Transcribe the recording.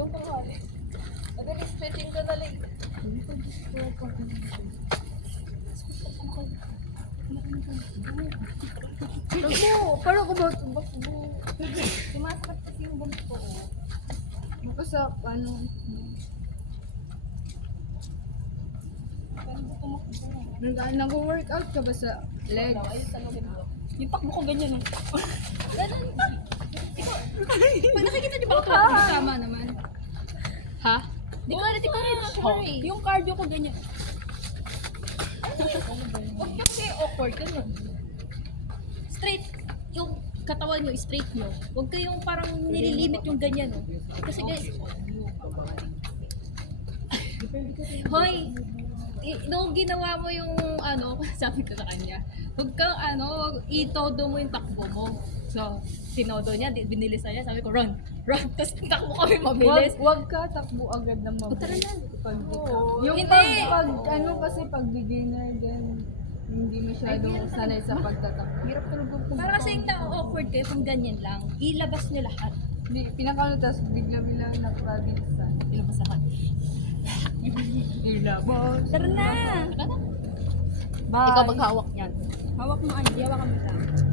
Doon ka hali. Madali, stretching ka na lang. Parang kumatubak mo. Sumasakit kasi yung ganito ko. Makasak, ano. Nag-workout ka ba sa legs? Ay, tanongin mo. Yung takbo ko ganyan eh. Ganun pa. Pag nakikita niyo ba ito? Tama naman. Ha? Di ko rin, Oh, yung cardio ko ganyan. Huwag kasi awkward ganun. Straight, yung katawan nyo, straight nyo. Huwag kayong parang nililimit yung ganyan. Oh. Kasi guys, hoy, nung ginawa mo yung ano, sabi ko sa kanya, huwag kang itodo mo yung takbo mo. So, sinodo niya, binilisan niya, sabi ko, run, tapos takbo kami mabilis. Wag ka takbo agad ng mabilis. Tara na. Pag, Oo. yung Hindi. pag beginner din, hindi masyadong sanay sa pagtatakbo. Hirap talaga kung Para kasi yung na-awkward kayo kung ganyan lang, ilabas nyo lahat. Pinakano, tapos bigla-bigla nakabilisan. Ilabas lahat. Ilabas. Tara na! Bye. ikaw maghawak niyan. Hawak mo, Andy. Hawakan mo lang.